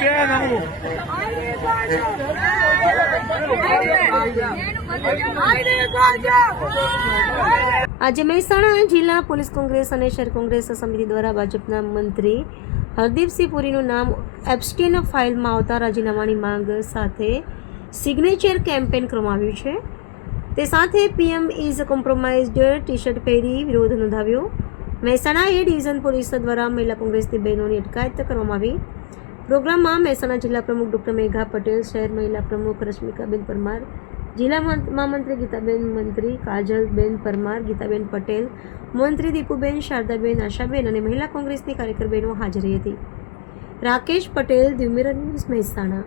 આજે મહેસાણા જિલ્લા પોલીસ કોંગ્રેસ અને શહેર કોંગ્રેસ સમિતિ દ્વારા ભાજપના મંત્રી હરદીપસિંહ પુરીનું નામ એબ્સ્ટેન ફાઇલમાં આવતા રાજીનામાની માંગ સાથે સિગ્નેચર કેમ્પેન કરવામાં આવ્યું છે. તે સાથે PM is compromised T shirt પહેરી વિરોધ નોંધાવ્યો. મહેસાણા એ ડિવિઝન પોલીસ દ્વારા મહિલા કોંગ્રેસની બહેનોની અટકાયત કરવામાં આવી. પ્રોગ્રામમાં મહેસાણા જિલ્લા પ્રમુખ ડૉક્ટર મેઘા પટેલ, શહેર મહિલા પ્રમુખ રશ્મિકાબેન પરમાર, જિલ્લા મહામંત્રી ગીતાબેન મંત્રી, કાજલબેન પરમાર, ગીતાબેન પટેલ, મંત્રી દીપુબેન, શારદાબેન, આશાબેન અને મહિલા કોંગ્રેસની કાર્યકર બહેનો હાજર હતી. Rakesh Patel, Diu mirror news, Mehsana.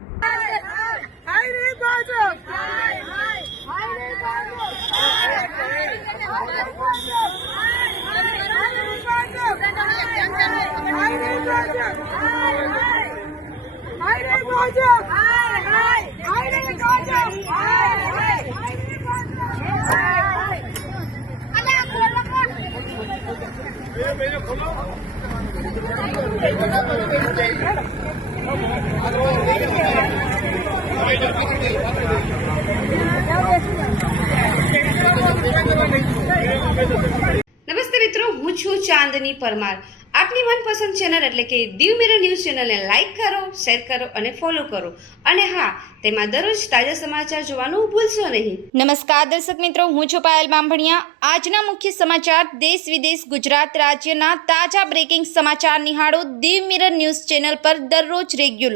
નમસ્તે મિત્રો, હું છું ચાંદની પરમાર. આપની મનપસંદ ચેનલ એટલે કે દીવ મિરર ન્યૂઝ ચેનલને લાઈક કરો, શેર કરો અને ફોલો કરો. અને હા, તેમાં દરરોજ તાજા સમાચાર જોવાનું ભૂલશો નહીં. નમસ્કાર દર્શક મિત્રો, હું છું પાયલ બામભણિયા. આજના મુખ્ય સમાચાર, દેશ વિદેશ, ગુજરાત રાજ્યના તાજા બ્રેકિંગ સમાચાર નિહાળો દીવ મિરર ન્યૂઝ ચેનલ પર દરરોજ રેગ્યુલર.